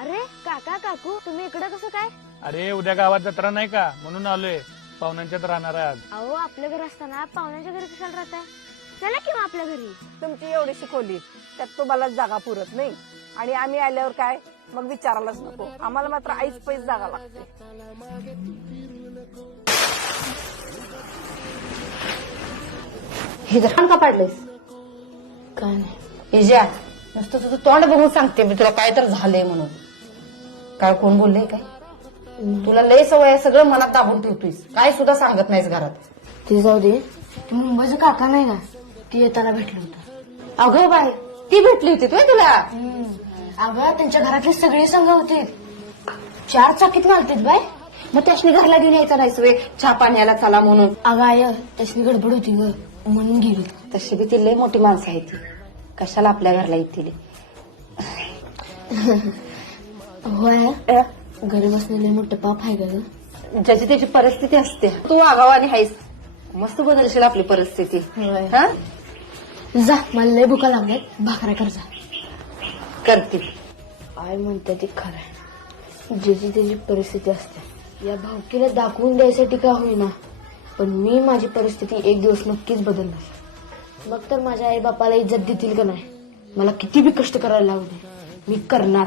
अरे काका काकू तुम्ही इकडे कसं काय? अरे उद्या गावात जत्रा नाही का म्हणून आलोय. पाहुण्यांच्यात राहणार आहे आज. अहो आपल्या घर असताना पाहुण्यांच्या घरी कशाला राहताय? चला किंवा आपल्या घरी. तुमची एवढी शिकवली त्यात तुम्हाला जागा पुरत नाही आणि आम्ही आल्यावर काय मग विचारायलाच नको. आम्हाला मात्र आईच पैस जागा लागते. हे धरण का पाडलेस? काय नाही इजा नुसतं तुझं तोंड बघून सांगते मी तुला काय तर झालंय म्हणून. काय कोण बोललंय काय? तुला लय सवय आहे, सगळं मनात दाबून ठेवतोयस, काय सुद्धा सांगत नाहीस घरात. ते जाऊ दे. ते मुंबईचं काका नाही का, ती येताना भेटलं होतं. अगं बाय ती भेटली होती तुला तुला? अगं त्यांच्या घरातले सगळे संघ होते. 4 चाकीत घालतेत बाय. मग त्याशनी घरला घेऊन यायचा नाहीस वे चहा पाण्याला चला म्हणून? अगं आय त्याची गडबड होती ग म्हणून गेलो. तशी बी ती लय मोठी माणसं आहे ती, कशाला आपल्या घरला येतील? होय घरी बसलेले मोठं पाप आहे का ग? ज्याची त्याची परिस्थिती असते. तू आगावानी आहेस, मस्त बदलशील आपली परिस्थिती. हा जा मला लय भुका लागल्यात, भाकऱ्या कर जा. करते. आय म्हणते ती खरं, ज्याची त्याची परिस्थिती असते. या भावकीला दाखवून द्यायसाठी का होईना, पण मी माझी परिस्थिती एक दिवस नक्कीच बदलणार. मग तर माझ्या आई बापाला इज्जत देतील का नाही. मला किती बी कष्ट करायला लागू दे, मी करणार.